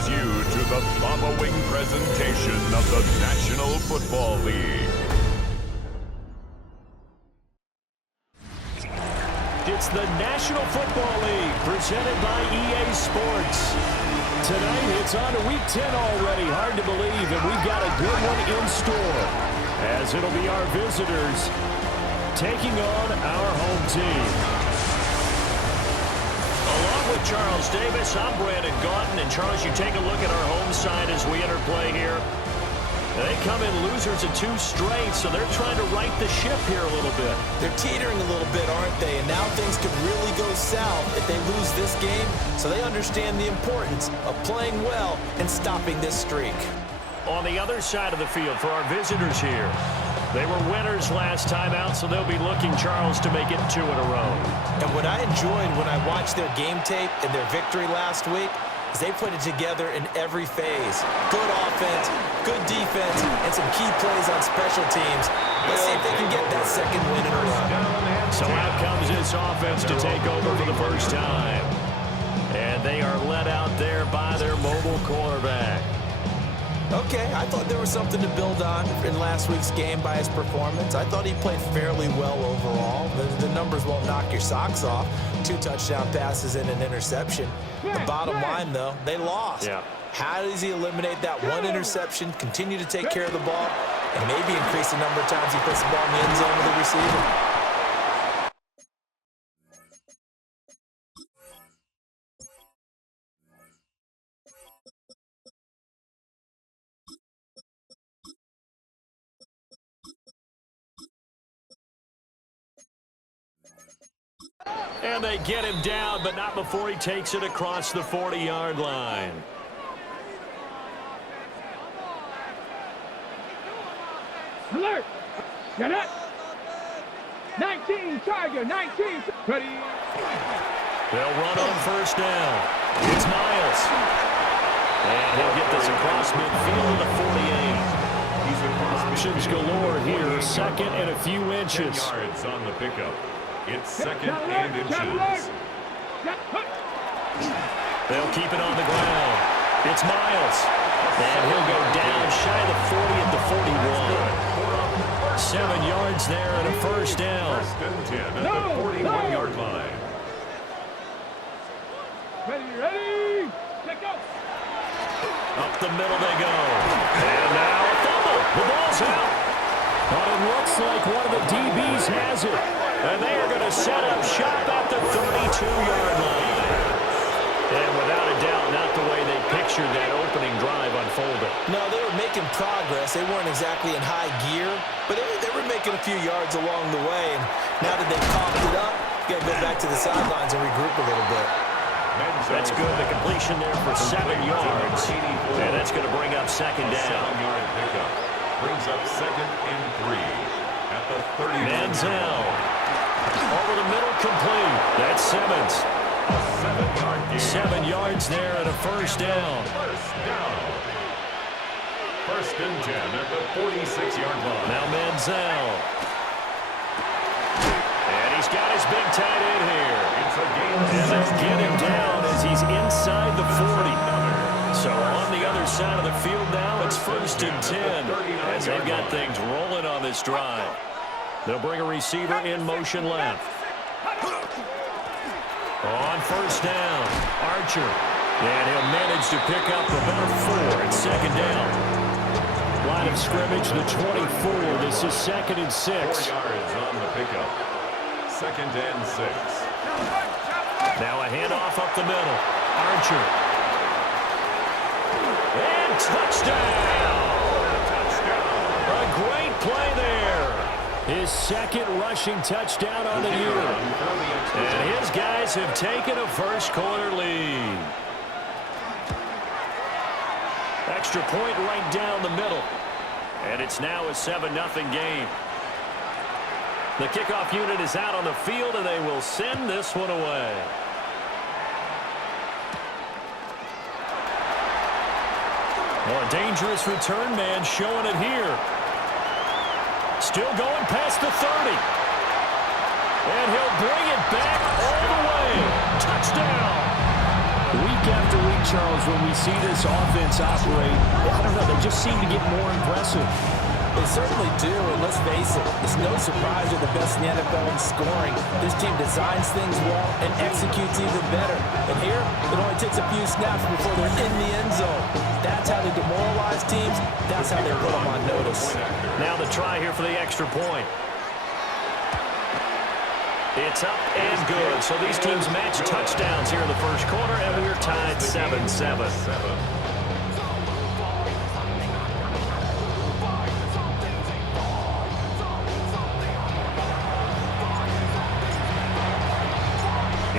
welcomes you to the following presentation of the National Football League. It's the National Football League presented by EA Sports. Tonight, it's on to Week 10 already. Hard to believe, and we've got a good one in store, as it'll be our visitors taking on our home team. Along with Charles Davis, I'm Brandon Gaunton. And Charles, you take a look at our home side as we enter play here. They come in losers of 2 straight, so they're trying to right the ship here a little bit. They're teetering a little bit, aren't they? And now things could really go south if they lose this game. So they understand the importance of playing well and stopping this streak. On the other side of the field for our visitors here, they were winners last time out, so they'll be looking, Charles, to make it 2 in a row. And what I enjoyed when I watched their game tape and their victory last week is they put it together in every phase. Good offense, good defense, and some key plays on special teams. Let's see if they can get that second win in a row. So out comes this offense to take over for the first time. And they are led out there by their mobile quarterback. Okay, I thought there was something to build on in last week's game by his performance. I thought he played fairly well overall. The numbers won't knock your socks off. 2 touchdown passes and an interception. The bottom line, though, they lost. Yeah. How does he eliminate that 1 interception, continue to take care of the ball, and maybe increase the number of times he puts the ball in the end zone with the receiver? And they get him down, but not before he takes it across the 40-yard line. Alert! Get up! 19, Tiger, 19. Ready? They'll run on first down. It's Miles. And he'll get this across midfield to 48. Options galore here. Second and a few inches. Yards on the pickup. It's second and inches. They'll keep it on the ground. It's Miles. And he'll go down shy of the 40 at the 41. 7 yards there and a first down. First and 10 at the 41-yard line. Ready? Let go. Up the middle they go. And now a fumble. The ball's out. But it looks like one of the DBs has it. And they are going to set up shop at the 32-yard line. And without a doubt, not the way they pictured that opening drive unfolded. No, they were making progress. They weren't exactly in high gear, but they were making a few yards along the way. And now that they've popped it up, you got to go back to the sidelines and regroup a little bit. That's good. The completion there for 7 yards. And that's going to bring up second down. 7-yard pickup. Brings up second and 3 at the 30. Manziel. Over the middle, complete. That's Simmons. 7-yard gain. 7 yards there and a first down. First down. First and 10 at the 46-yard line. Now Manziel. And he's got his big tight end here. It's a gain. And they'll get him down as he's inside the 40. So on the other side of the field now, it's first and 10 as they've got things rolling on this drive. They'll bring a receiver in motion left. On first down, Archer. And he'll manage to pick up about 4 at second down. Line of scrimmage, the 24. This is second and 6. 4 yards on the pickup. Second and 6. Now a handoff up the middle. Archer. And touchdown! A great play there. His second rushing touchdown on the year. And his guys have taken a first-quarter lead. Extra point right down the middle. And it's now a 7-0 game. The kickoff unit is out on the field, and they will send this one away. Well, a dangerous return man showing it here. Still going past the 30. And he'll bring it back all the way. Touchdown. Week after week, Charles, when we see this offense operate, I don't know, they just seem to get more impressive. They certainly do, and let's face it, it's no surprise they're the best in the NFL in scoring. This team designs things well and executes even better. And here, it only takes a few snaps before they're in the end zone. That's how they demoralize teams. That's how they put them on notice. Now the try here for the extra point. It's up and good. So these teams match touchdowns here in the first quarter, and we're tied 7-7.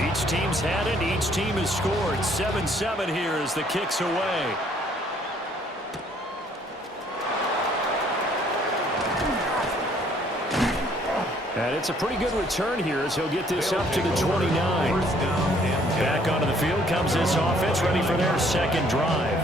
Each team's had it. Each team has scored. 7-7 here as the kick's away. And it's a pretty good return here as he'll get this up to the 29. Back onto the field comes this offense, ready for their second drive.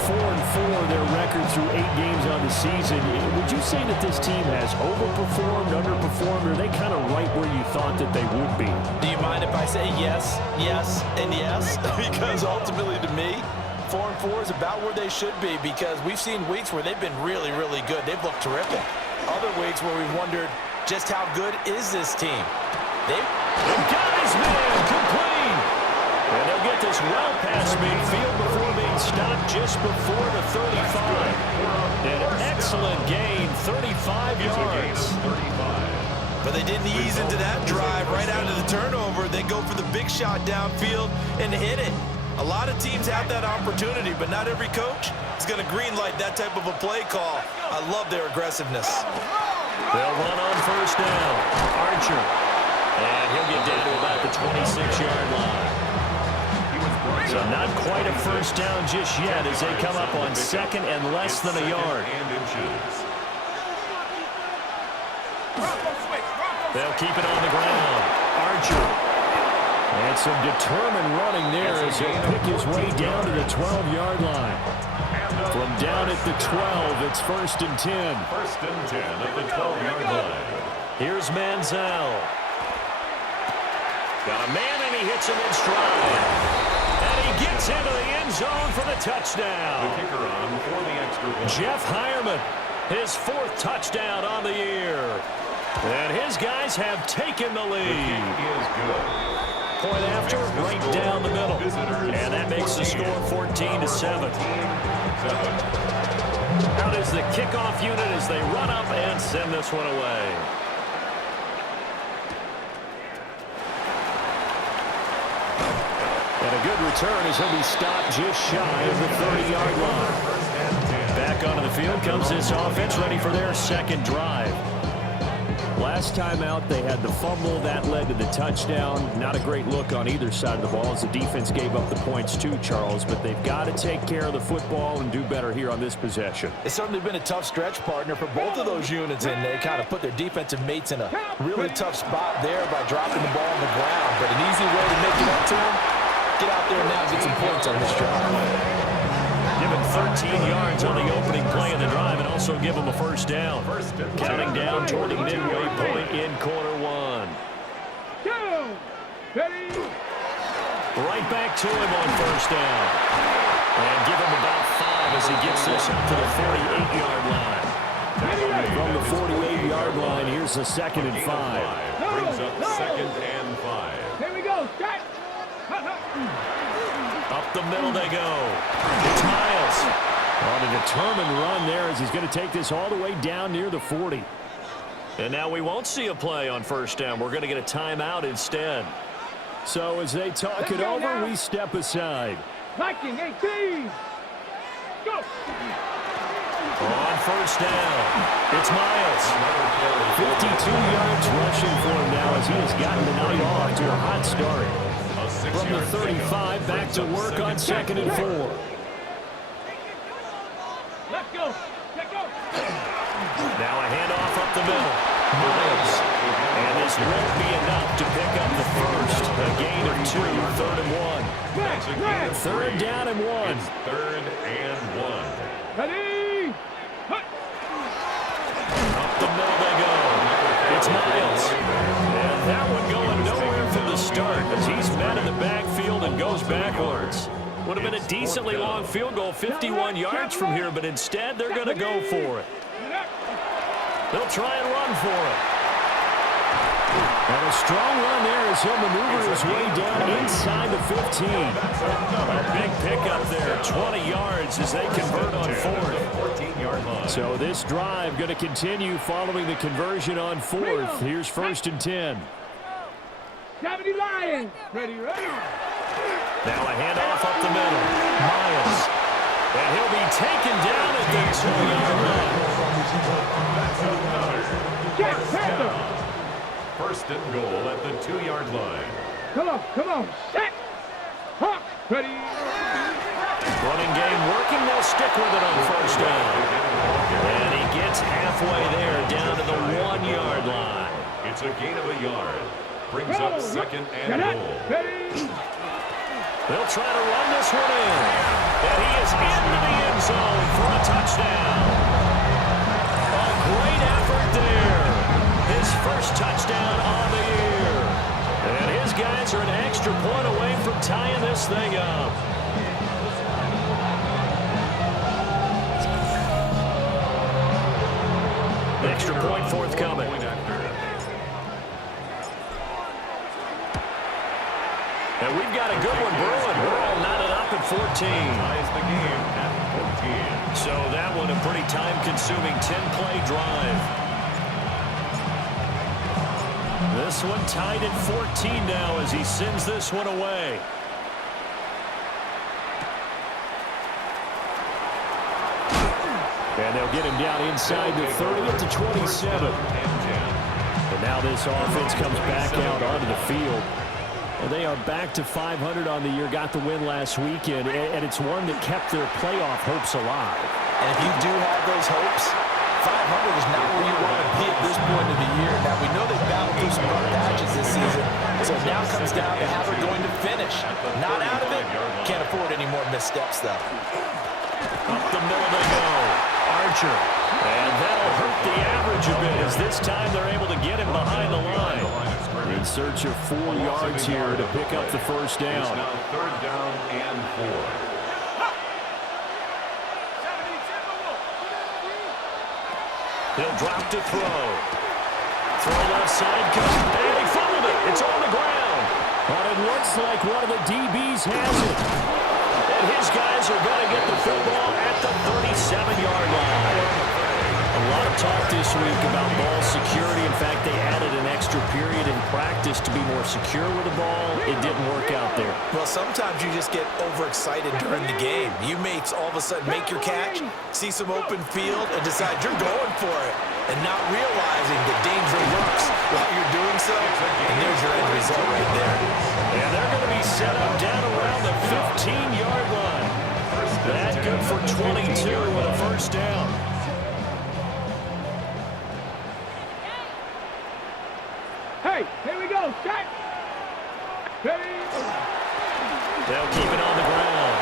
4-4 their record through 8 games on the season. Would you say that this team has overperformed, underperformed, or are they kind of right where you thought that they would be? Do you mind if I say yes, yes, and yes? Because ultimately to me, 4-4 is about where they should be, because we've seen weeks where they've been really, really good. They've looked terrific. Other weeks where we've wondered just how good is this team. The guy's man complete. And they'll get this well past midfield before being stopped just before the 35. An excellent gain, 35 yards. But they didn't ease into that drive right out of the turnover. They go for the big shot downfield and hit it. A lot of teams have that opportunity, but not every coach is going to greenlight that type of a play call. I love their aggressiveness. They'll run on first down. Archer. And he'll get down to about the 26-yard line. So not quite a first down just yet as they come up on second and less than a yard. They'll keep it on the ground. Archer. And some determined running there as he'll pick his way down to the 12-yard line. From down at the 12, it's 1st and 10. 1st and 10 at the 12-yard line. Here's Manziel. Got a man, and he hits him in stride. And he gets into the end zone for the touchdown. The kicker on for the extra point. Jeff Hireman, his 4th touchdown on the year. And his guys have taken the lead. Is good. Point after, right down the middle. And that makes the score 14-7. Out is the kickoff unit as they run up and send this one away. And a good return as he'll be stopped just shy of the 30-yard line. Back onto the field comes this offense, ready for their second drive. Last time out, they had the fumble. That led to the touchdown. Not a great look on either side of the ball as the defense gave up the points too, Charles. But they've got to take care of the football and do better here on this possession. It's certainly been a tough stretch, partner, for both of those units, and they kind of put their defensive mates in a really tough spot there by dropping the ball on the ground. But an easy way to make it up to them, get out there now and get some points on this drive. Give him 13 yards on the opening play of the drive and also give him a first down. Counting down toward the midway point in quarter one. Right back to him on first down. And give him about 5 as he gets this up to the 48-yard line. From the 48-yard line, here's the 2nd and 5. Brings up 2nd and 5. Here we go. Up the middle they go. It's Miles. On a determined run there as he's going to take this all the way down near the 40. And now we won't see a play on first down. We're going to get a timeout instead. So as they talk it over, we step aside. Viking 18. Go. On first down, it's Miles. 52 yards rushing for him now as he has gotten the night off to a hot start. From the 35, back to work on 2nd and 4. Let's go. Let's go. Now a handoff up the middle. Miles. And this won't be enough to pick up the first. A gain of 2, 3rd and 1. 3rd down and 1. It's 3rd and 1. Ready. Up the middle they go. It's Miles. And that one going nowhere from the start as he's met in the backfield and goes backwards. Would have been a decently long field goal, 51 yards from here, but instead they're going to go for it. They'll try and run for it. And a strong run there as he'll maneuver his way down inside the 15. A big pickup there, 20 yards as they convert on fourth. So this drive going to continue following the conversion on fourth. Here's 1st and 10. 70 Lions. Ready, ready. Now a handoff up the middle. Miles. And he'll be taken down at the 2-yard line. Jack Panther. 1st and goal at the 2-yard line. Come on. Set. Hawk. Ready. Running game working. They'll stick with it on 1st down. And he gets halfway there down to the 1-yard line. It's a gain of a yard. Brings up 2nd and goal. Ready. They'll try to run this one in. And he is into the end zone for a touchdown. A great effort there. His first touchdown on the year. And his guys are an extra point away from tying this thing up. Extra point forthcoming. And we've got a good one brewing. We're all knotted up at 14. Ties the game at 14. So that one a pretty time-consuming 10-play drive. This one tied at 14 now as he sends this one away. And they'll get him down inside the 30 to 27. And now this offense comes back out onto the field. Well, they are back to 500 on the year, got the win last weekend, and it's one that kept their playoff hopes alive. And if you do have those hopes, 500 is not where you want to be at this point of the year. Now, we know they battled through some rough patches this season, so it now comes down to how they're going to finish. Not out of it. Can't afford any more missteps, though. Up the middle they go. Archer. And that'll hurt the average a bit as this time they're able to get him behind the line. In search of 4 yards here to pick up the 1st down. It's now 3rd down and 4. He'll drop to throw. Throw left side, comes, and he fumbled it. It's on the ground. But it looks like one of the DBs has it. And his guys are going to get the football at the 37-yard line. A lot of talk this week about ball security. In fact, they added an extra period in practice to be more secure with the ball. It didn't work out there. Well, sometimes you just get overexcited during the game. You may all of a sudden make your catch, see some open field, and decide you're going for it, and not realizing the danger lurks while you're doing so. And there's your end result right there. And they're going to be set up down around the 15-yard line. That good for 22 with a 1st down. Hey, here we go. Set. Ready. They'll keep it on the ground.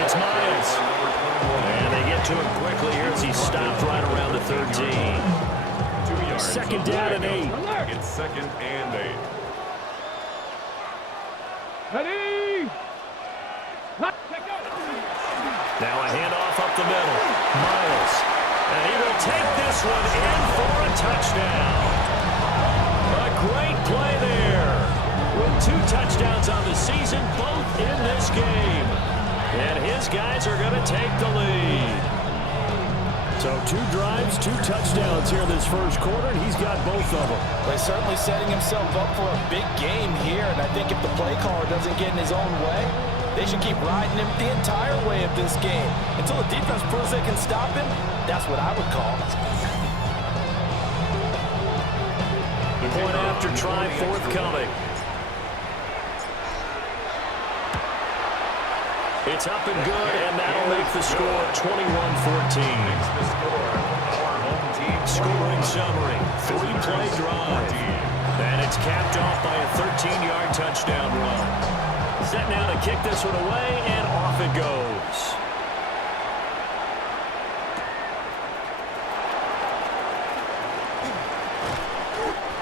It's Miles. And they get to him quickly here as he stopped right around the 13. 2 yards. 2nd down and 8. It's 2nd and 8. Ready. Now a handoff up the middle. Miles. And he will take this one in for a touchdown. A great play there. With 2 touchdowns on the season, both in this game. And his guys are going to take the lead. So 2 drives, 2 touchdowns here in this 1st quarter, and he's got both of them. Well, he's certainly setting himself up for a big game here, and I think if the play caller doesn't get in his own way, they should keep riding him the entire way of this game. Until the defense proves they can stop him, that's what I would call it. Point after try forthcoming. It's up and good, and that'll make the score 21-14. Scoring summary, 3-play drive. And it's capped off by a 13-yard touchdown run. Set now to kick this one away, and off it goes.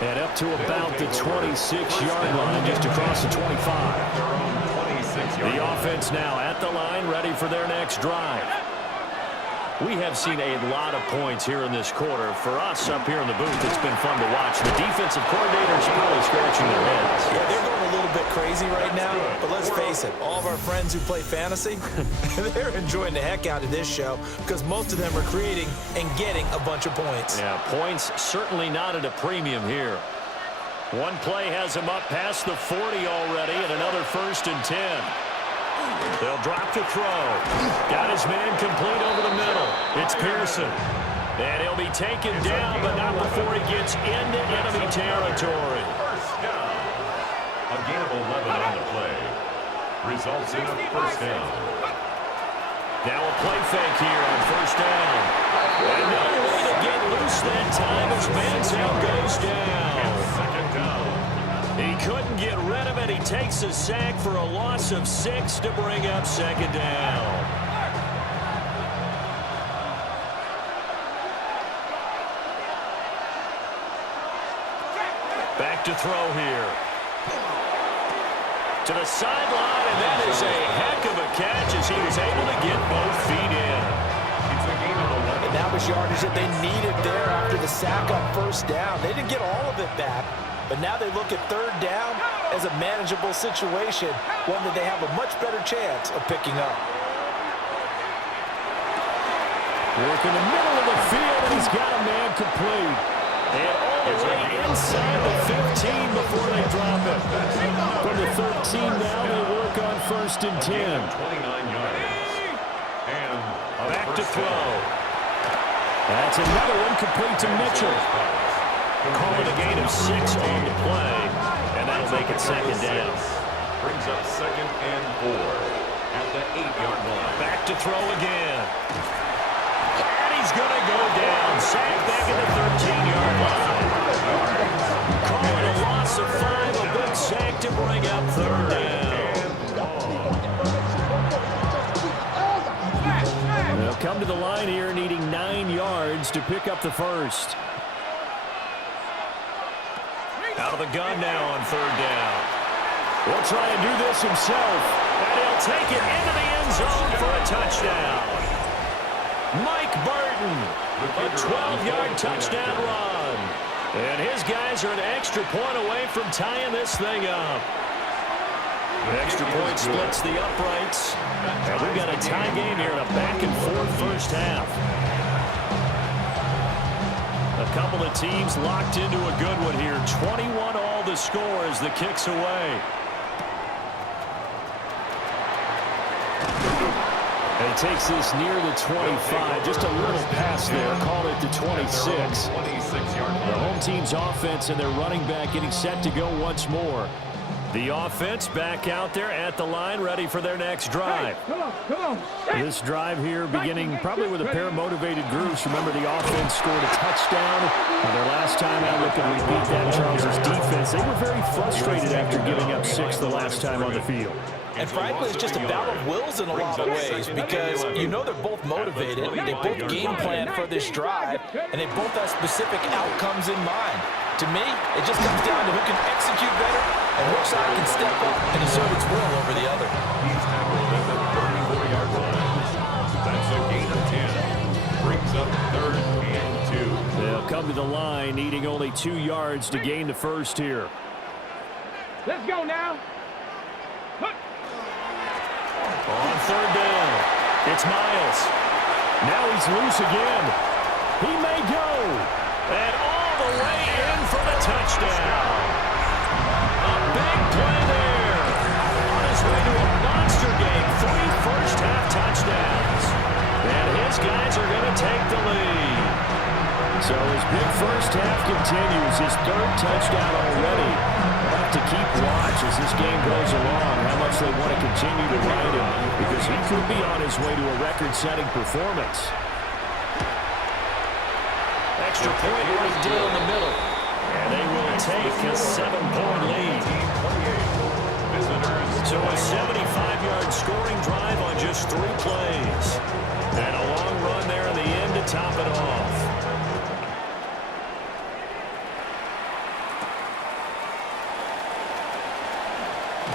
And up to about the 26-yard line, just across the 25. 46-yard The line. offense now at the line, ready for their next drive. We have seen a lot of points here in this quarter. For us up here in the booth, it's been fun to watch. The defensive coordinators probably scratching their heads. Yeah, they're going a little bit crazy right now, but let's face it, all of our friends who play fantasy, they're enjoying the heck out of this show because most of them are creating and getting a bunch of points. Yeah, points certainly not at a premium here. One play has him up past the 40 already, and another 1st and 10. They'll drop to throw. Got his man complete over the middle. It's Pearson. And he'll be taken down, but not before he gets into enemy territory. First down. A gain of 11 on the play. Results in a first down. Now a play fake here on first down. And no way to get loose that time as Manziel goes down. Second down. He couldn't get rid of it. He takes a sack for a loss of 6 to bring up second down. Back to throw here. To the sideline, and that is a heck of a catch as he was able to get both feet in. It's a gain of 11. And that was yardage that they needed there after the sack on first down. They didn't get all of it back, but now they look at third down as a manageable situation, one that they have a much better chance of picking up. Work in the middle of the field, and he's got a man complete. And all the way inside the 15 before they drop it. From the 13 now, they work on 1st and 10. 29 yards. And a Back to first throw. down. That's another one complete to Mitchell. Call it a gain of 6 on the play, and that'll make it second down. Brings up 2nd and 4 at the 8-yard line. Back to throw again. And he's going to go down. Sack back at the 13-yard line. Call it a loss of 5, a big sack to bring up third down. They'll come to the line here needing 9 yards to pick up the first. Out of the gun now on third down. Will try and do this himself. And he'll take it into the end zone for a touchdown. Mike Burton, a 12-yard touchdown run. And his guys are an extra point away from tying this thing up. The extra point splits the uprights. And we've got a tie game here in a back-and-forth first half. A couple of teams locked into a good one here. 21 all the score as the kick's away. And he takes this near the 25. Just a little pass there. Call it the 26. 26-yard The home team's offense and their running back getting set to go once more. The offense back out there at the line, ready for their next drive. Come on. This drive here beginning probably with a pair of motivated groups. Remember, the offense scored a touchdown. Their last time out looking to repeat that. Charles's defense, they were very frustrated after giving up 6 the last time on the field. And frankly, it's just a battle of wills in a lot of ways because you know they're both motivated, they both game plan for this drive, and they both have specific outcomes in mind. To me, it just comes down to who can execute better and which side can step up and assert its will over the other. He's tackled at the 34-yard line. That's a gain of 10. Brings up 3rd and 2. They'll come to the line needing only 2 yards to gain the first here. Let's go now. On third down, it's Miles. Now he's loose again. He may go. And all the way in for the touchdown. A big play there. On his way to a monster game. 3 first-half touchdowns. And his guys are going to take the lead. So his big first half continues. His 3rd touchdown already. We'll have to keep watch as this game goes along, how much they want to continue to ride him, because he could be on his way to a record-setting performance. Extra point right down the middle. And they will take a 7-point lead. So a 75-yard scoring drive on just 3 plays. And a long run there in the end to top it off.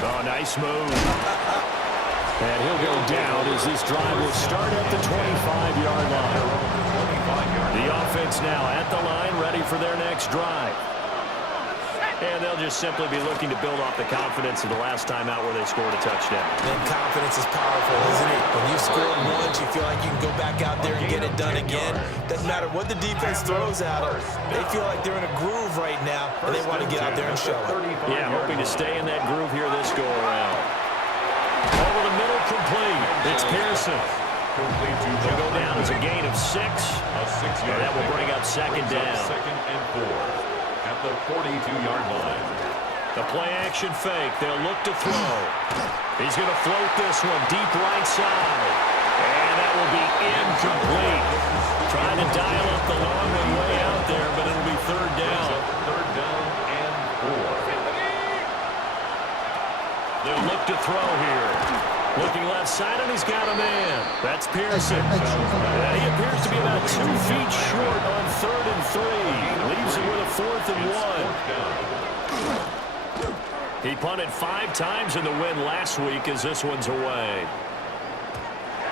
Oh, nice move. And he'll go down as this drive will start at the 25-yard line. The offense now at the line, ready for their next drive. And they'll just simply be looking to build off the confidence of the last time out where they scored a touchdown. And confidence is powerful, isn't it? When you scored once, you feel like you can go back out there and get it done again. Doesn't matter what the defense throws at them. They feel like they're in a groove right now, and they want to get out there and show it. Yeah, hoping to stay in that groove here this go-around. Over the middle, complete. It's Pearson. Will go down as a gain of 6. And that will bring up second down. Second and 4 at the 42-yard line. The play-action fake. They'll look to throw. He's going to float this one deep right side. And that will be incomplete. Trying to dial up the long one way out there, but it'll be third down. Third down and 4. They'll look to throw here. Looking left side, and he's got a man. That's Pearson. And he appears to be about 2 feet short on 3rd and 3. Leaves it with a 4th and 1. He punted 5 times in the win last week as this one's away.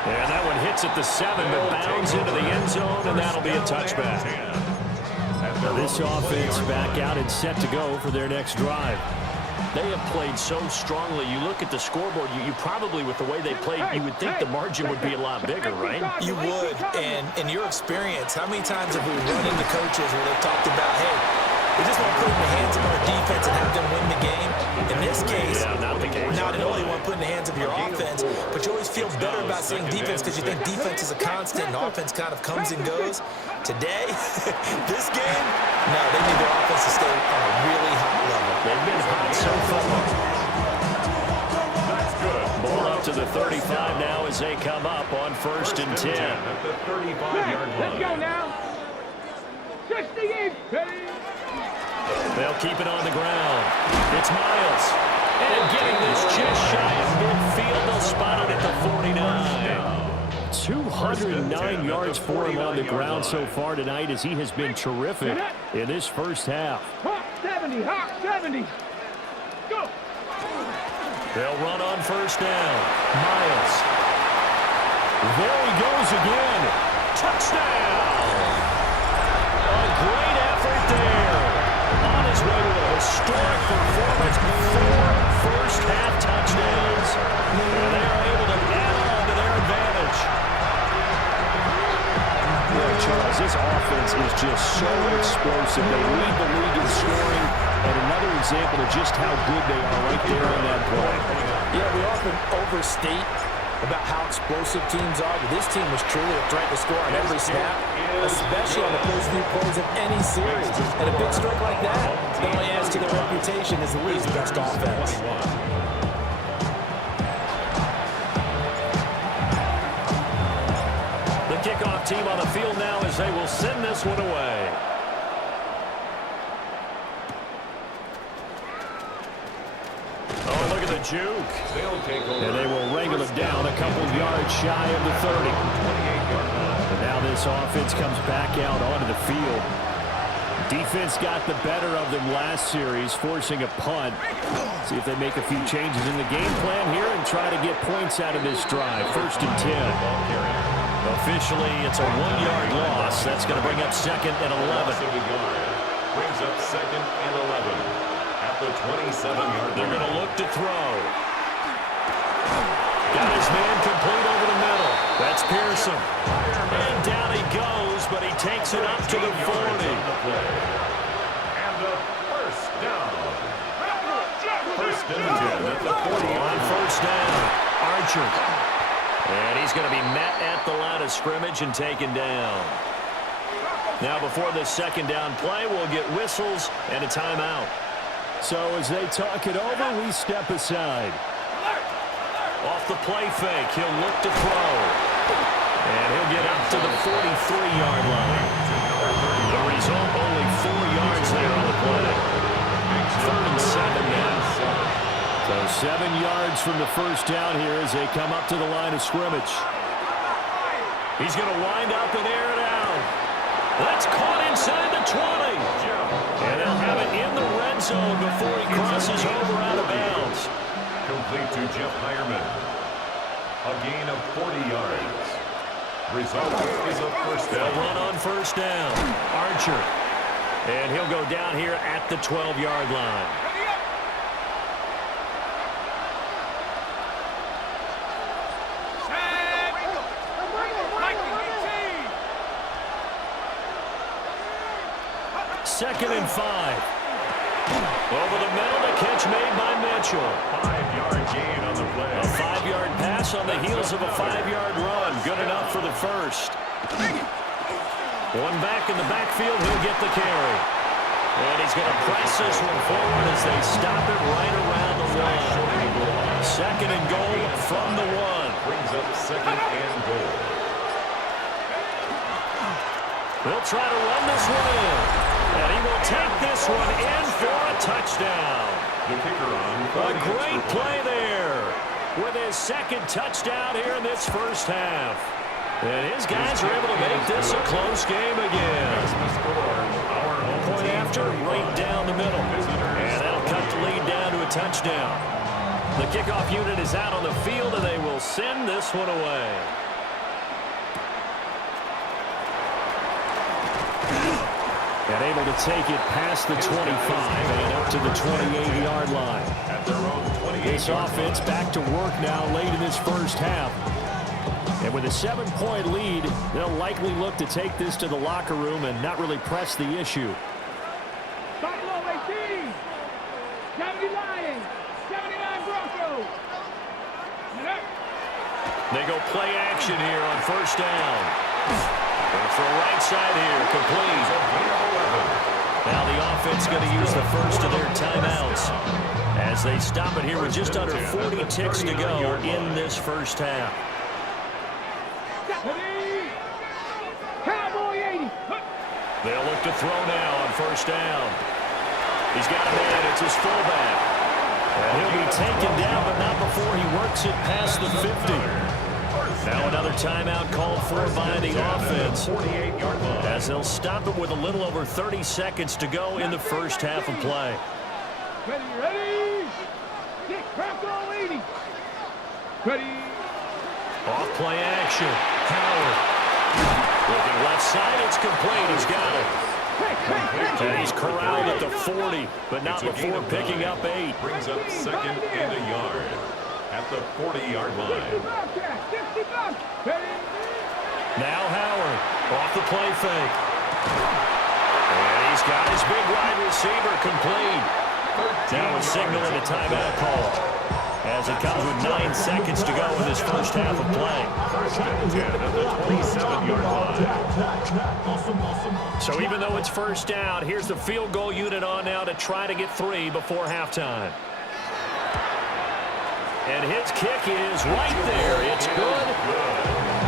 And that one hits at the 7, but bounds into the end zone, and that'll be a touchback. This offense back out and set to go for their next drive. They have played so strongly. You look at the scoreboard, you probably, with the way they played, you would think the margin would be a lot bigger, right? You would. And in your experience, how many times have we run into coaches where they've talked about, hey, we just want to put it in the hands of our defense and have them win the game? In this case, not only want to put it in the hands of your offense, but you always feel better about seeing defense because you think defense is a constant and offense kind of comes and goes. Today, this game, no, they need their offense to stay on a really high level. They've been hot so far. That's good. Ball up to the 35 now as they come up on 1st and 10. At the 35-yard line. Let's go now. 68. They'll keep it on the ground. It's Miles. And getting this just shy of midfield. They'll spot it at the 49. 209 yards for him on the ground so far tonight as he has been terrific in this first half. Hawk 70. Hawk 70. Go. They'll run on 1st down. Miles. There he goes again. Touchdown! A great effort there. On his way to a historic performance. 4 first-half touchdowns. And they are able to add on to their advantage. Boy, Charles, this offense is just so explosive. They lead the league in scoring, and another example of just how good they are right there on that play. Yeah, we often overstate about how explosive teams are, but this team was truly a threat to score on every snap, especially on the first few plays of any series. And a big strike like that not only adds to their reputation as the league's best offense. The kickoff team on the field now as they will send this one away. Oh, look at the juke. And they will wrangle it down a couple yards shy of the 30. And now this offense comes back out onto the field. Defense got the better of them last series, forcing a punt. See if they make a few changes in the game plan here and try to get points out of this drive. 1st and 10. Officially, it's a 1-yard loss. That's going to bring up 2nd and 11. Brings up 2nd and 11. At the 27-yard. They're going to look to throw. Got his man complete over the middle. That's Pearson. And down he goes, but he takes it up to the 40. And the first down. 1st and 10 at the 40. On 1st down, Archer. And he's going to be met at the line of scrimmage and taken down. Now before this 2nd down play, we'll get whistles and a timeout. So as they talk it over, we step aside. Off the play fake, he'll look to throw. And he'll get up to the 43-yard line. The result, only 4 yards there on the play. 3rd and 7 now. So 7 yards from the first down here as they come up to the line of scrimmage. He's going to wind up and air it out. That's caught inside the 20. And they'll have it in the red zone before he crosses over out of bounds. complete to Jeff Hireman. A gain of 40 yards. Result is a first down. They'll run on first down. Archer. And he'll go down here at the 12-yard line. Second and 5. Over the middle, the catch made by Mitchell. 5-yard gain on the play. A 5-yard pass on the heels of a 5-yard run. Good enough for the first. One back in the backfield, he'll get the carry. And he's going to press this one forward as they stop it right around the line. Second and goal from the 1. Brings up second and goal. They'll try to run this one in. And he will take this one in for a touchdown. The kicker on. A great play there with his second touchdown here in this first half. And his guys are able to make this a close game again. Point after, right down the middle. And that'll cut the lead down to a touchdown. The kickoff unit is out on the field, and they will send this one away. And able to take it past the 25 and up to the 28-yard line. At their own 28. This offense back to work now late in this first half. And with a 7-point lead, they'll likely look to take this to the locker room and not really press the issue. Buffalo 18. 70 Lions. 79 Broncos. They go play action here on first down. For a right side here, complete. Now the offense going to use the first of their timeouts as they stop it here with just under 40 ticks to go in this first half. Cowboy 80. They'll look to throw now on first down. He's got a man. It's his fullback. And he'll be taken down, but not before he works it past the 50. Now another timeout called for by the offense as they'll stop it with a little over 30 seconds to go in the first half of play. Ready? Get Bronco 80. Ready? Off play action. Howard. Looking left side, it's complete. He's got it. And he's corralled at the 40, but not before picking up 8. Brings up second and a yard at the 40-yard line. Now Howard off the play fake. And he's got his big wide receiver complete. Now a signal and a timeout call as it comes with 9 seconds to go in this first half of play. First and 10 at the 27-yard line. So even though it's first down, here's the field goal unit on now to try to get 3 before halftime. And his kick is right there. It's good.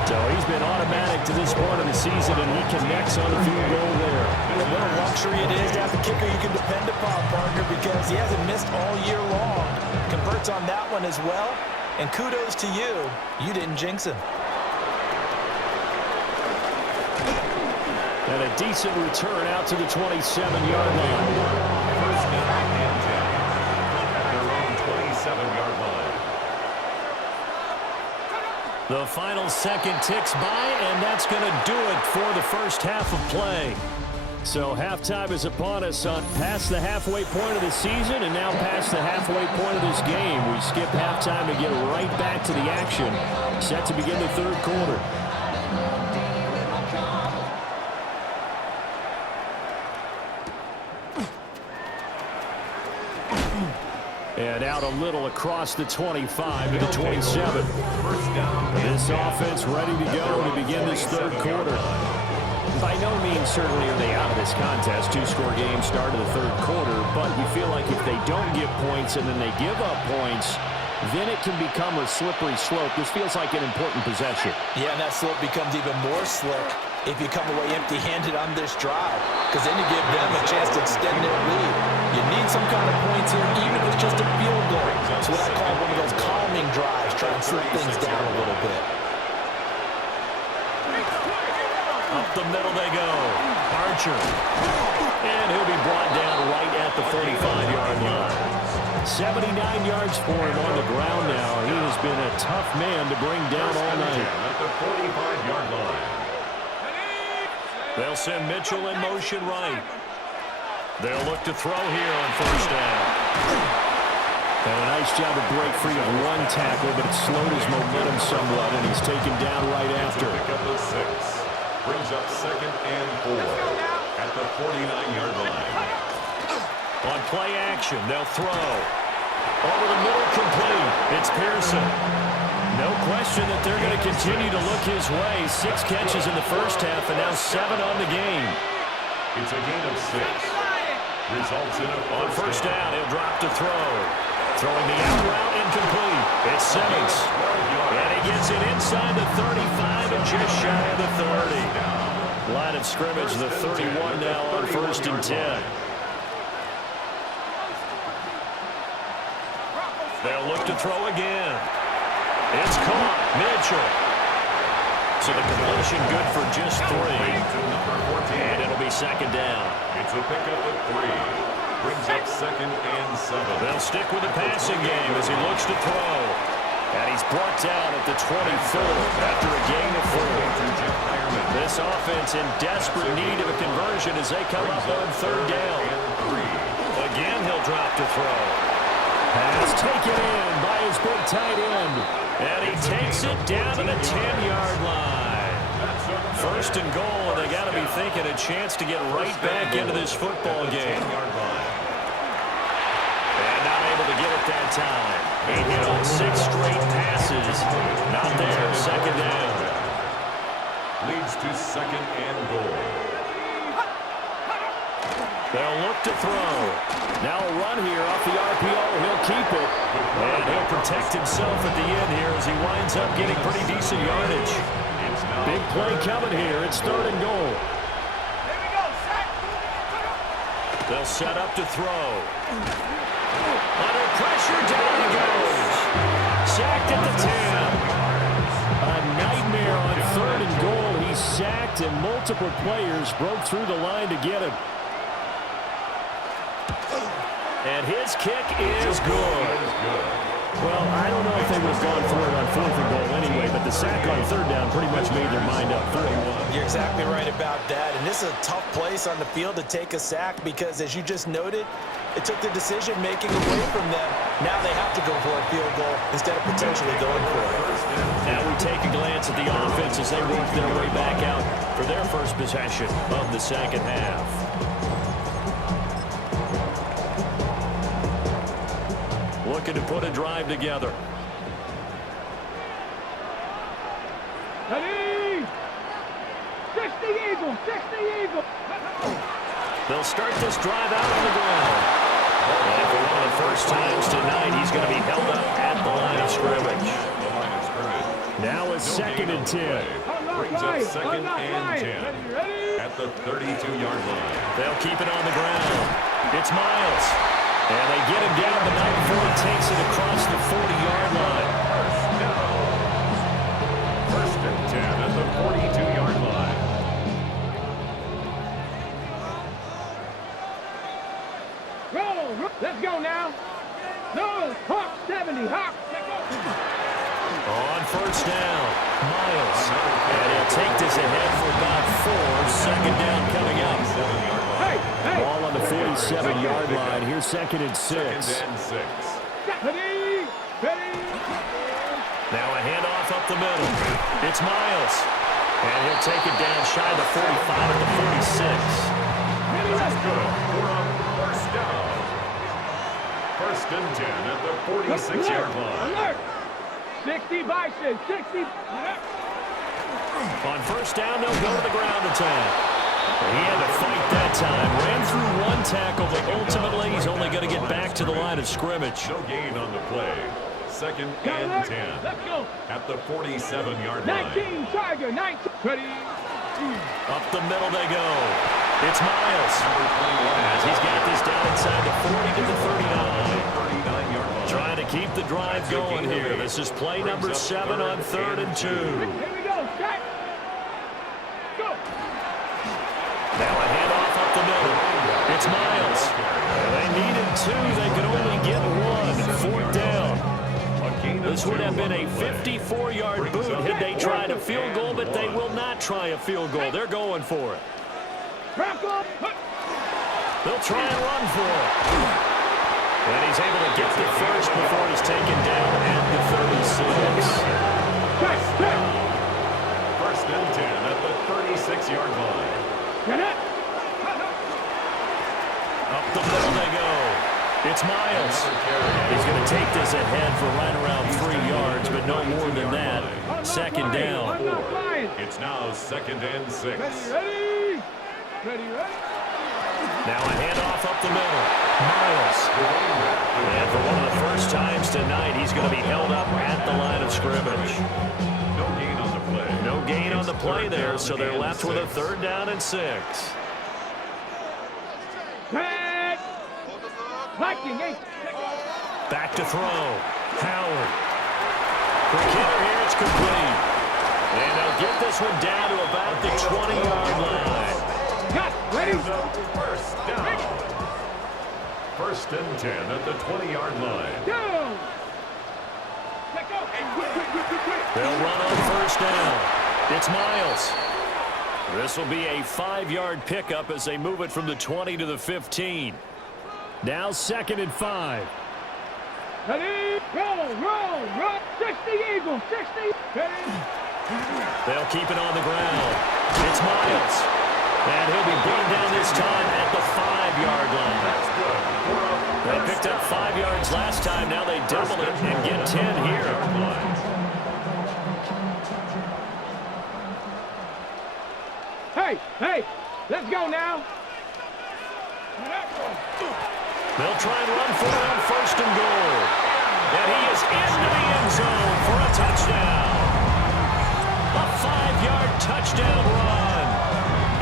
So he's been automatic to this point of the season, and he connects on the field goal there. And what a luxury it is to have a kicker you can depend upon, partner, because he hasn't missed all year long. Converts on that one as well. And kudos to you. You didn't jinx him. And a decent return out to the 27-yard line. First down and 10 at their own 27-yard line. The final second ticks by, and that's going to do it for the first half of play. So halftime is upon us on past the halfway point of the season and now past the halfway point of this game. We skip halftime to get right back to the action. Set to begin the third quarter. And out a little across the 25 to the 27. This offense ready to go to begin this third quarter. By no means certainly are they out of this contest. 2-score game start of the third quarter, but you feel like if they don't get points and then they give up points, then it can become a slippery slope. This feels like an important possession. Yeah, and that slope becomes even more slick if you come away empty-handed on this drive, because then you give them a chance to extend their lead. You need some kind of points here, even if it's just a field goal. It's what I call one of those calming drives, trying to slow things down a little bit. Up the middle they go. Archer. And he'll be brought down right at the 45-yard line. 79 yards for him on the ground now. He has been a tough man to bring down all night. At the 45-yard line. They'll send Mitchell in motion right. They'll look to throw here on first down. And a nice job to break free of one tackle, but it slowed his momentum somewhat, and he's taken down right after. Pick up the 6. Brings up 2nd and 4 at the 49-yard line. On play action, they'll throw. Over the middle, complete. It's Pearson. No question that they're going to continue to look his way. 6 catches in the first half, and now 7 on the game. It's a gain of 6. Results in a On first down, he'll drop to throw. Throwing the out route incomplete. It's Simmons. And he gets it inside the 35 and just shy of the 30. Line of scrimmage, the 31 now on 1st and 10. They'll look to throw again. It's caught. Mitchell. So the completion good for just 3. And it'll be 2nd down. It's a pickup of 3. Brings up 2nd and 7. They'll stick with the passing game as he looks to throw. And he's brought down at the 24 after a gain of 4. This offense in desperate need of a conversion as they come up on 3rd down. Again, he'll drop to throw. Pass taken in by his big tight end. And he takes it down to the 10-yard line. 1st and goal, and they got to be thinking a chance to get right back into this football game. And not able to get it that time. He hit on 6 straight passes. Not there, 2nd down. Leads to 2nd and goal. They'll look to throw. Now a run here off the RPO. He'll keep it. And he'll protect himself at the end here as he winds up getting pretty decent yardage. Big play coming here. It's 3rd and goal. They'll set up to throw. Under pressure, down he goes. Sacked at the 10. A nightmare on 3rd and goal. He's sacked, and multiple players broke through the line to get him. And his kick is good. Well, I don't know if they would have gone for it on 4th and goal anyway, but the sack on 3rd down pretty much made their mind up. 3-1. You're exactly right about that. And this is a tough place on the field to take a sack because, as you just noted, it took the decision-making away from them. Now they have to go for a field goal instead of potentially going for it. Now we take a glance at the offense as they work their way back out for their first possession of the 2nd half. Looking to put a drive together. Ready? 60 Eagles, 60 Eagles. They'll start this drive out on the ground. And for one of the first times tonight, he's going to be held up at the line of scrimmage. Now a 2nd and 10. Brings up 2nd and 10 at the 32-yard line. They'll keep it on the ground. It's Miles. And they get him down the night before he takes it across the 40-yard line. 1st and 10 at the 42-yard line. Roll, let's go now. No, Hawk 70, Hawk. On 1st down, Miles. And he'll take this ahead for about 4. 2nd down coming up. Ball on the 47-yard line. Here's 2nd and 6. 2nd and 6. Ready, ready. Now a handoff up the middle. It's Miles. And he'll take it down shy of the 45 at the 46. That's good for a 1st down. 1st and 10 at the 46-yard line. Alert. 60 Bison, 60. On 1st down, they'll go to the ground attack. He had to fight that time. Ran through one tackle, but ultimately he's only going to get back to the line of scrimmage. No gain on the play. 2nd and 10 Let's go. at the 47-yard line. 19 Tiger, 19. Ready. Up the middle they go. It's Miles. As he's got this down inside the 40 to the 39. Trying to keep the drive going here. This is play number 7 on 3rd and 2. Here we go. Set. Go. Now a handoff up the middle. It's Miles. They needed 2. They could only get 1. This would have been a 54-yard boot had they tried a field goal, but they will not try a field goal. They're going for it. They'll try and run for it. And he's able to get the first before he's taken down at the 36. First and 10 at the 36-yard line. Up the middle they go. It's Miles. He's going to take this ahead for right around 3 yards, but no more than that. Second down. It's now 2nd and 6. Ready. Now a handoff up the middle. Miles. And for one of the first times tonight, he's going to be held up at the line of scrimmage. No gain on the play. No gain on the play there, so they're left with a 3rd down and 6. Back to throw. Howard. For Kitter here, it's complete. And they'll get this one down to about the 20-yard line. First down. First and 10 at the 20-yard line. They'll run on first down. It's Miles. This will be a 5-yard pickup as they move it from the 20 to the 15. Now 2nd and 5. Ready, roll. 60 Eagles, 60. They'll keep it on the ground. It's Miles. And he'll be brought down this time at the 5-yard line. That's good. They picked up 5 yards last time. Now they double it and get 10 here. Hey, let's go now. They'll try and run for it on 1st and goal. And he is into the end zone for a touchdown. A 5-yard touchdown run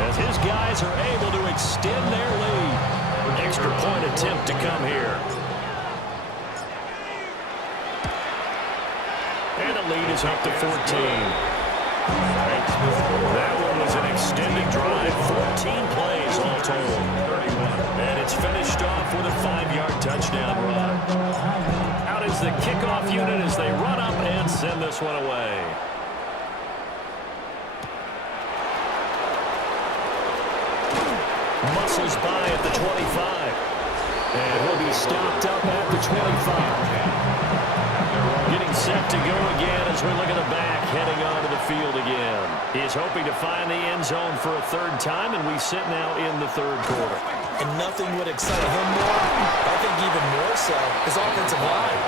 as his guys are able to extend their lead. Extra point attempt to come here. And the lead is up to 14. That one was an extended drive, 14 plays all told. And it's finished off with a 5-yard touchdown run. Out is the kickoff unit as they run up and send this one away. Muscles by at the 25. And he'll be stopped up at the 25. Getting set to go again as we look at the back, heading onto the field again. He's hoping to find the end zone for a 3rd time, and we sit now in the 3rd quarter. And nothing would excite him more, I think even more so, his offensive line.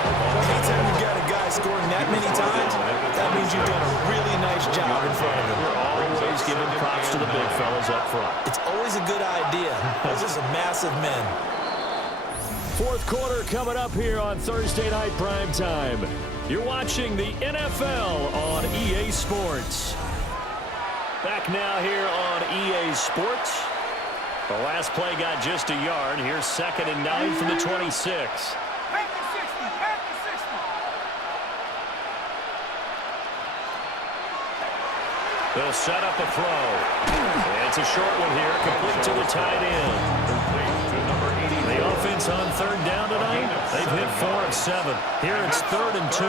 Anytime you've got a guy scoring that many times, that means you've done a really nice job in front of him. We're always giving props to the big fellas up front. It's always a good idea. Those are some massive men. 4th quarter coming up here on Thursday Night Primetime. You're watching the NFL on EA Sports. Back now here on EA Sports. The last play got just a yard. Here's 2nd and 9 from the 26. They'll set up a throw. It's a short one here, complete to the tight end. The offense on 3rd down tonight, they've hit 4 of 7. Here it's 3rd and 2.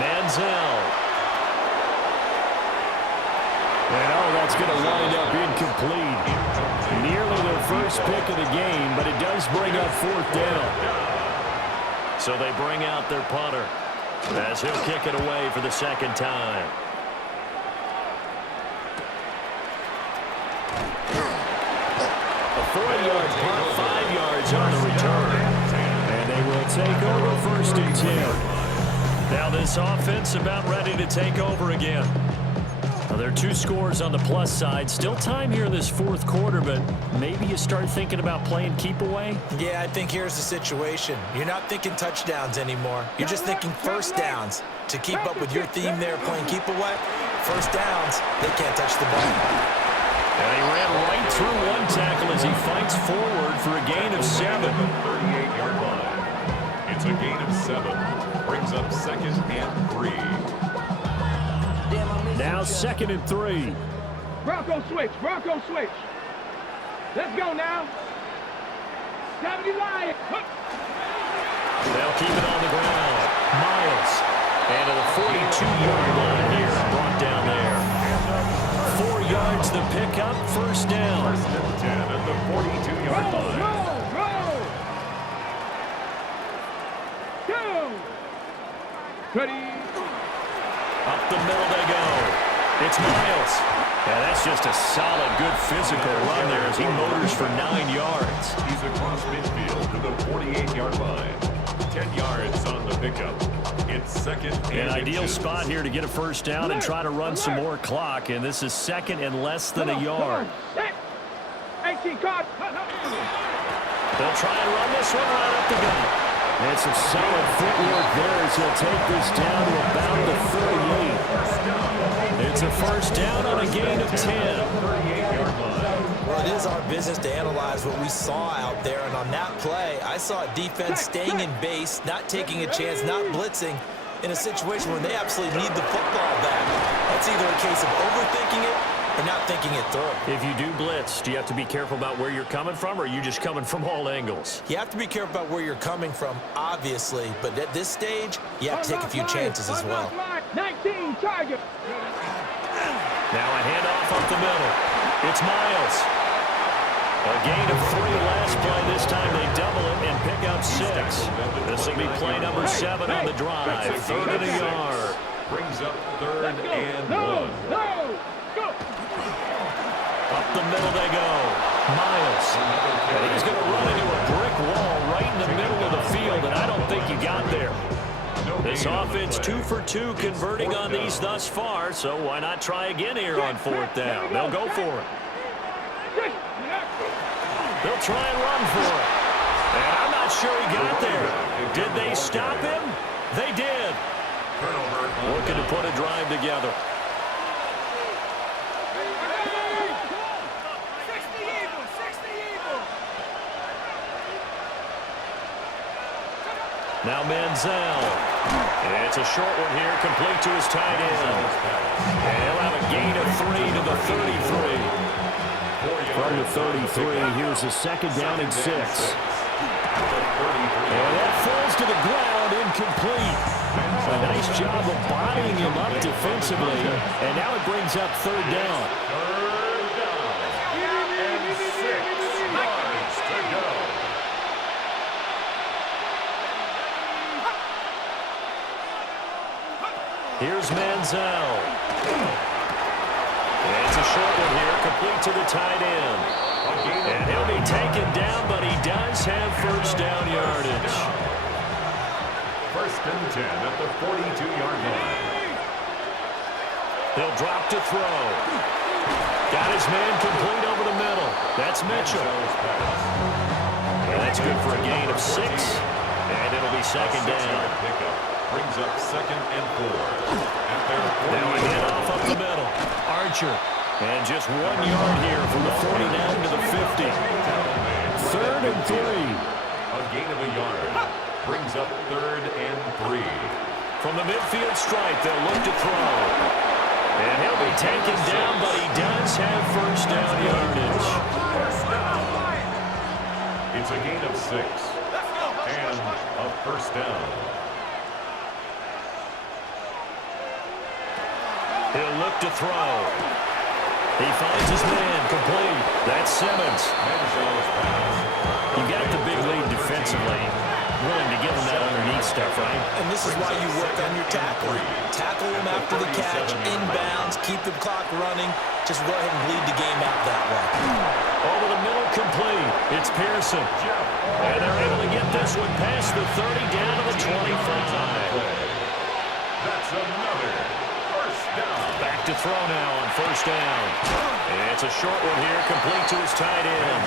Manziel. And that's going to wind up incomplete. Nearly their first pick of the game, but it does bring up 4th down. So they bring out their punter as he'll kick it away for the 2nd time. A 40-yard punt, 5 yards on the return. And they will take over 1st and 10. Now this offense about ready to take over again. Now there are 2 scores on the plus side. Still time here in this 4th quarter, but maybe you start thinking about playing keep away? Yeah, I think here's the situation. You're not thinking touchdowns anymore. You're just thinking 1st downs. To keep up with your theme there, playing keep away, 1st downs, they can't touch the ball. And he ran right through one tackle as he fights forward for a gain of 7. 38-yard line. It's a gain of 7. Brings up 2nd and 3. Now 2nd and 3. Bronco switch. Let's go now. 70 Lions. They'll keep it on the ground. Myers. to the 42-yard line here, brought down there. 4 yards the pickup, first down. First and 10 at the 42-yard line. Roll. Go. Ready. Up the middle they go. It's Miles. Yeah, that's just a solid, good physical run there as he motors for 9 yards. He's across midfield to the 48-yard line. 10 yards on the pickup. It's second and An ideal inches. spot here to get a first down and try to run some more clock, and this is second and less than a yard. Set. 18 caught. They'll try and run this one right up the gut. And some solid footwork there as he'll take this down to about the 38. It's a first down on a gain of 10. 38-yard line. Well, it is our business to analyze what we saw out there, and on that play, I saw a defense staying in base, not taking a chance, not blitzing, in a situation where they absolutely need the football back. That's either a case of overthinking it or not thinking it through. If you do blitz, do you have to be careful about where you're coming from, or are you just coming from all angles? You have to be careful about where you're coming from, obviously, but at this stage, you have to take a few chances as well. 19 target. Now a handoff up the middle. It's Miles. A gain of 3 last play. This time they double it and pick up 6. This will be play number 7 on the drive. Third and a yard. Brings up third and No. 1. Go. Up the middle they go. Miles. And he's going to run into a brick wall right in the middle of the field, and I don't think you got there. This offense 2 for 2 converting on these thus far, so why not try again here on 4th down? They'll go for it. They'll try and run for it. And I'm not sure he got there. Did they stop him? They did. Looking to put a drive together. Now Manziel. It's a short one here, complete to his tight end. And he'll have a gain of 3 to the 33. From the 33, here's a second down and 6. And that falls to the ground, incomplete. A nice job of bodying him up defensively. And now it brings up 3rd down. Here's Manziel. It's a short one here, complete to the tight end. And he'll be taken down, but he does have first down yardage. First and 10 at the 42-yard line. He'll drop to throw. Got his man complete over the middle. That's Mitchell. And that's good for a gain of 6. And it'll be second down. Brings up second and 4. Now a handoff up the middle. Archer. And just 1 yard here from the 49 to the 50. 3rd and 3. A gain of a yard. Brings up 3rd and 3. From the midfield stripe, they'll look to throw. And he'll be taken down, but he does have first down yardage. It's a gain of 6. And a first down. He'll look to throw. He finds his man complete. That's Simmons. You got the big lead defensively. Willing to give him that underneath stuff, right? And this is why you work on your tackling. Tackle him after the catch, inbounds, keep the clock running. Just go ahead and bleed the game out that way. Over the middle, complete. It's Pearson. And they're able to get this one past the 30, down to the 25. That's another first down. Back to throw now on first down. And it's a short one here, complete to his tight end.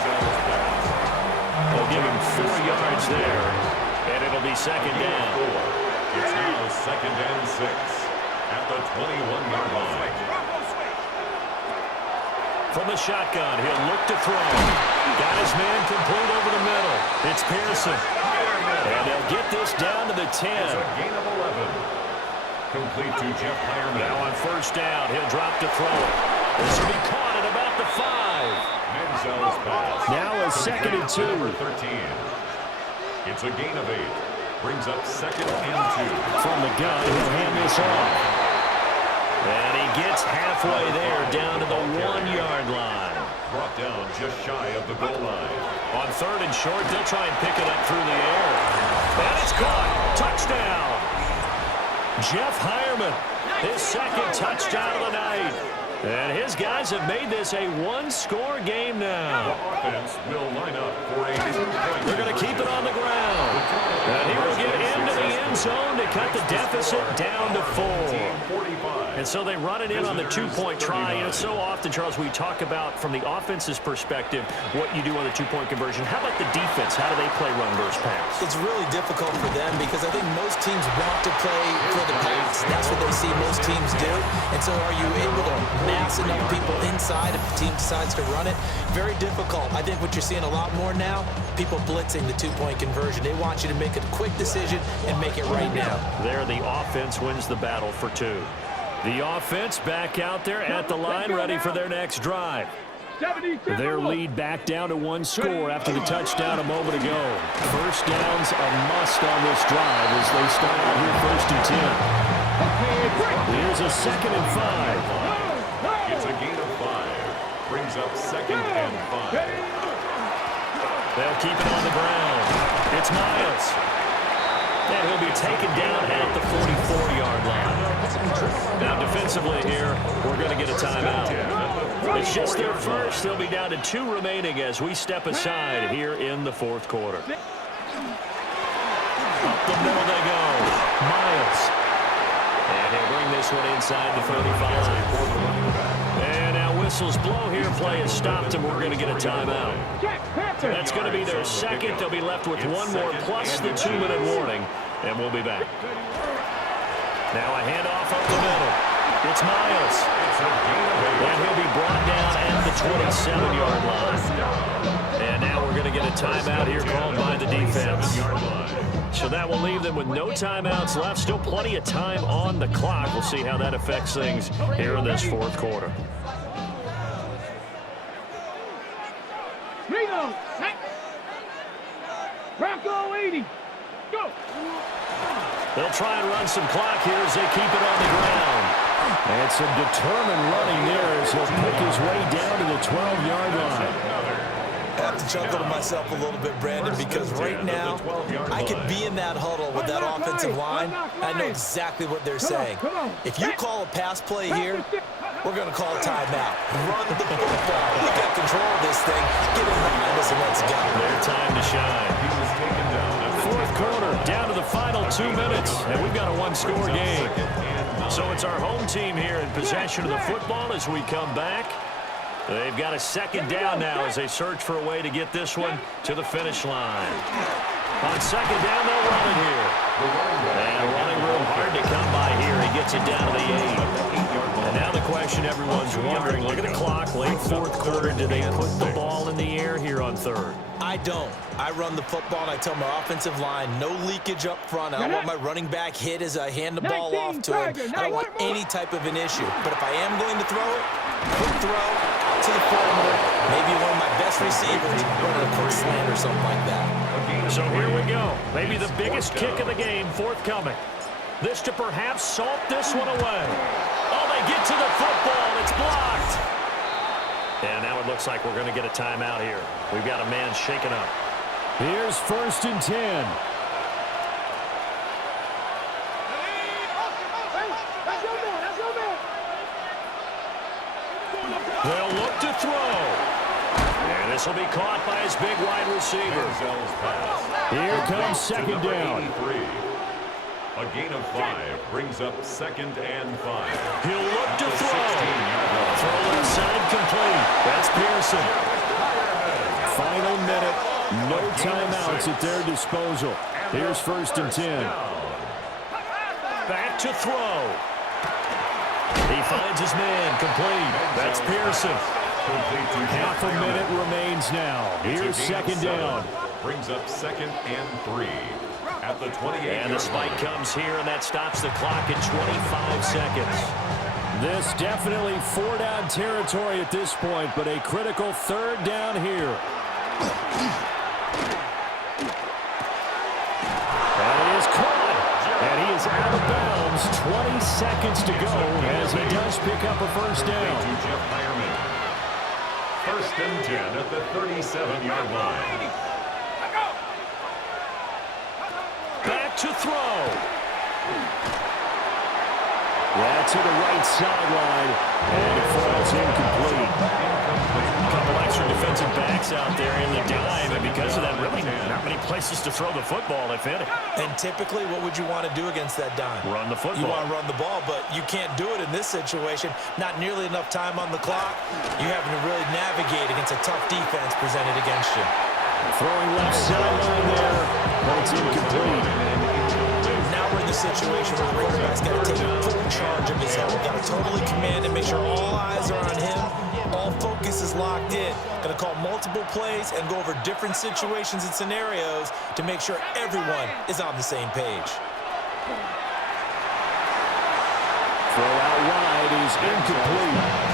They'll give him 4 yards there, and it'll be second down. It's now second and 6 at the 21-yard line. From the shotgun, he'll look to throw. Got his man complete over the middle. It's Pearson. And they'll get this down to the 10. It's a gain of 11. Complete to Jeff Hireman. Now on first down, he'll drop to throw it. This will be caught at about the 5. Manziel's pass. Now a second and 2. Number 13. It's a gain of 8. brings up 2nd and 2. From the gun, he'll hand this off. And he gets halfway there, down to the 1-yard line. Brought down just shy of the goal line. On 3rd and short, they'll try and pick it up through the air. And it's caught. Touchdown. Jeff Hireman, his 2nd touchdown of the night. And his guys have made this a 1-score game now. The offense will line up for a 2-point. They're going to keep it on the ground. And he will get into the end zone to cut the deficit down to 4. 45. And so they run it in on the 2-point try. You know, so often, Charles, we talk about, from the offense's perspective, what you do on the 2-point conversion. How about the defense? How do they play run versus pass? It's really difficult for them because I think most teams want to play for the pass. That's what they see most teams do. And so are you able to mass enough people inside if the team decides to run it? Very difficult. I think what you're seeing a lot more now, people blitzing the 2-point conversion. They want you to make a quick decision and make it right now. There, the offense wins the battle for 2. The offense back out there at the line, ready for their next drive. Their lead back down to 1 score after the touchdown a moment ago. First down's a must on this drive as they start out here 1st and 10. Here's a 2nd and 5. It's a gain of 5. Brings up 2nd and 5. They'll keep it on the ground. It's Miles. And he'll be taken down at the 44-yard line. Now, defensively here, we're going to get a timeout. It's just their first. They'll be down to 2 remaining as we step aside here in the 4th quarter. Up the middle they go. Miles. And he'll bring this one inside the 35. And now whistles blow here. Play has stopped, and we're going to get a timeout. That's going to be their 2nd. They'll be left with 1 more plus the 2-minute warning, and we'll be back. Now a handoff up the middle. It's Miles. And he'll be brought down at the 27-yard line. And now we're going to get a timeout here called by the defense. So that will leave them with no timeouts left. Still plenty of time on the clock. We'll see how that affects things here in this 4th quarter. Bronco 80. Go. They'll try and run some clock here as they keep it on the ground. And some determined running there as he'll pick his way down to the 12-yard line. I have to chuckle to myself a little bit, Brandon, because right now I could be in that huddle with that offensive line. I know exactly what they're saying. If you call a pass play here, we're going to call a timeout. Run the football. We got control of this thing. Get in behind us and let's go. Their time to shine. 4th quarter, down to the final 2 minutes, and we've got a 1-score game. So it's our home team here in possession of the football as we come back. They've got a 2nd down now as they search for a way to get this one to the finish line. On 2nd down, they'll run it here. And running room hard to come by here. He gets it down to the 8. And now the question everyone's wondering, look at the clock, late 4th quarter, do they put the ball in the air here on 3rd? I don't. I run the football, and I tell my offensive line, no leakage up front. I don't want my running back hit as I hand the ball off to him. I don't want any type of an issue. But if I am going to throw it, quick throw to the perimeter, maybe one of my best receivers running a quick slant or something like that. So here we go. Maybe the biggest kick of the game forthcoming. This to perhaps salt this one away. Oh, they get to the football. It's blocked. And now it looks like we're going to get a timeout here. We've got a man shaken up. Here's 1st and 10. They'll look to throw. And this will be caught by his big wide receiver. Here comes 2nd down. A gain of 5 brings up 2nd and 5. He'll look to throw. Throw left side complete. That's Pearson. Final minute. No timeouts at their disposal. Here's 1st and 10. Back to throw. He finds his man complete. That's Pearson. Half a minute remains now. Here's 2nd down. Brings up 2nd and 3. At the 28. And the spike comes here, and that stops the clock at 25 seconds. This definitely 4-down territory at this point, but a critical 3rd down here. That is out of bounds. 20 seconds to go as he does pick up a first down. To Jeff Hireman. First and 10 at the 37-yard line. Back to throw. That's to the right sideline, and it falls incomplete. A couple extra defensive backs out there in the dime, and because of that, really not many places to throw the football, if any. And typically, what would you want to do against that dime? Run the football. You want to run the ball, but you can't do it in this situation. Not nearly enough time on the clock. You're having to really navigate against a tough defense presented against you. Throwing left sideline there, but it's incomplete. Now we're in the situation where the quarterback's got to take full charge of his health. Got to totally command and make sure all eyes are on him. All focus is locked in. Going to call multiple plays and go over different situations and scenarios to make sure everyone is on the same page. Throw out wide is incomplete.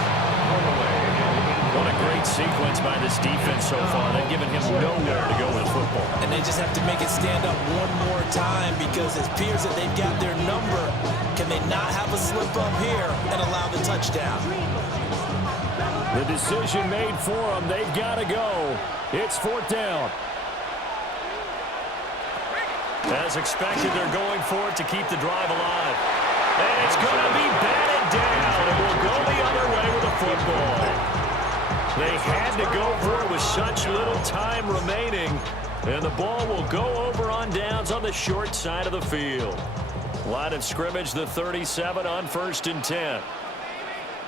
What a great sequence by this defense so far. They've given him nowhere to go with the football. And they just have to make it stand up one more time because it appears that they've got their number. Can they not have a slip up here and allow the touchdown? The decision made for them. They've got to go. It's fourth down. As expected, they're going for it to keep the drive alive. And it's going to be batted down. It will go the other way with the football. They had to go for it with such little time remaining. And the ball will go over on downs on the short side of the field. Line of scrimmage, the 37 on first and 10.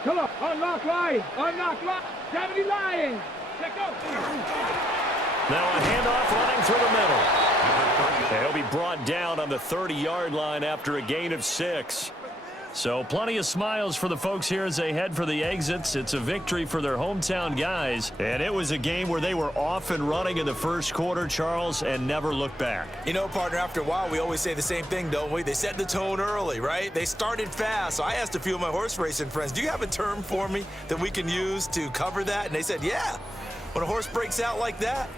Come on, unlock line, 70 Lions. Let's go. Now a handoff running through the middle. And he'll be brought down on the 30-yard line after a gain of 6. So plenty of smiles for the folks here as they head for the exits. It's a victory for their hometown guys. And it was a game where they were off and running in the first quarter, Charles, and never looked back. You know, partner, after a while, we always say the same thing, don't we? They set the tone early, right? They started fast. So I asked a few of my horse racing friends, do you have a term for me that we can use to cover that? And they said, yeah. When a horse breaks out like that,